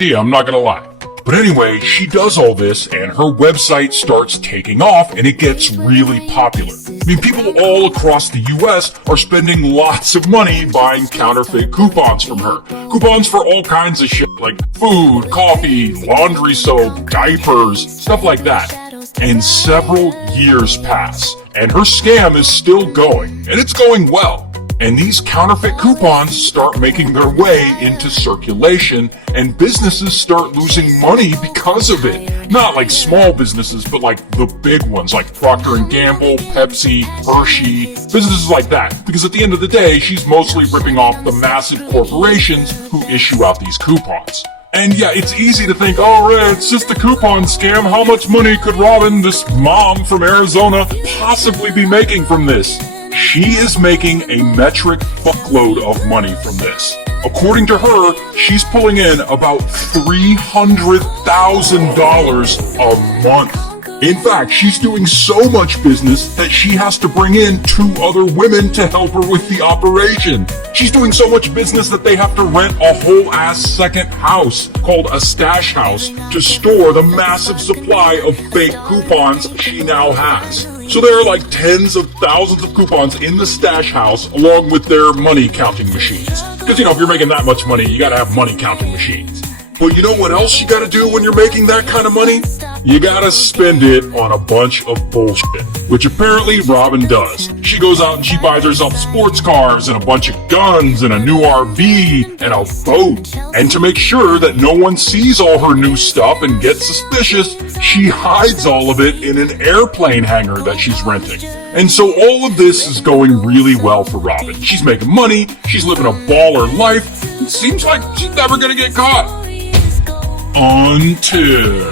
idea, I'm not gonna lie. But anyway, she does all this and her website starts taking off and it gets really popular. I mean, people all across the US are spending lots of money buying counterfeit coupons from her. Coupons for all kinds of shit like food, coffee, laundry soap, diapers, stuff like that. And several years pass and her scam is still going, and it's going well. And these counterfeit coupons start making their way into circulation, and businesses start losing money because of it. Not like small businesses, but like the big ones, like Procter & Gamble, Pepsi, Hershey, businesses like that. Because at the end of the day, she's mostly ripping off the massive corporations who issue out these coupons. And yeah, it's easy to think, oh, right, it's just a coupon scam. How much money could Robin, this mom from Arizona, possibly be making from this? She is making a metric fuckload of money from this. According to her, she's pulling in about $300,000 a month. In fact, she's doing so much business that she has to bring in 2 other women to help her with the operation. She's doing so much business that they have to rent a whole ass second house called a stash house to store the massive supply of fake coupons she now has. So there are like tens of thousands of coupons in the stash house along with their money counting machines. Because, if you're making that much money, you gotta have money counting machines. But you know what else you gotta do when you're making that kind of money? You gotta spend it on a bunch of bullshit, which apparently Robin does. She goes out and she buys herself sports cars and a bunch of guns and a new RV and a boat. And to make sure that no one sees all her new stuff and gets suspicious, she hides all of it in an airplane hangar that she's renting. And so all of this is going really well for Robin. She's making money, she's living a baller life. It seems like she's never gonna get caught. Until,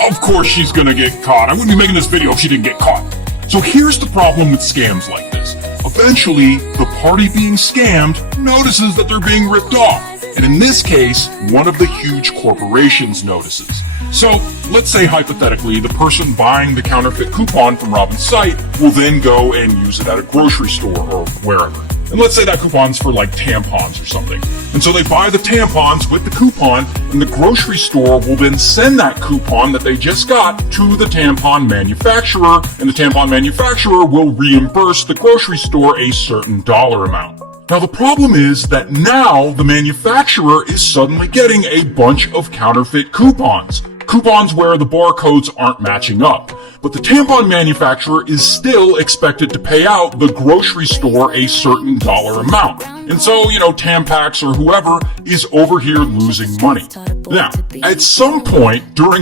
of course she's gonna get caught. I wouldn't be making this video if she didn't get caught. So here's the problem with scams like this. Eventually, the party being scammed notices that they're being ripped off. And in this case, one of the huge corporations notices. So, let's say hypothetically, the person buying the counterfeit coupon from Robin's site will then go and use it at a grocery store or wherever. And let's say that coupon's for like tampons or something. And so they buy the tampons with the coupon, and the grocery store will then send that coupon that they just got to the tampon manufacturer, and the tampon manufacturer will reimburse the grocery store a certain dollar amount. Now the problem is that now the manufacturer is suddenly getting a bunch of counterfeit coupons. Coupons where the barcodes aren't matching up. But the tampon manufacturer is still expected to pay out the grocery store a certain dollar amount. And so, Tampax or whoever is over here losing money. Now, at some point during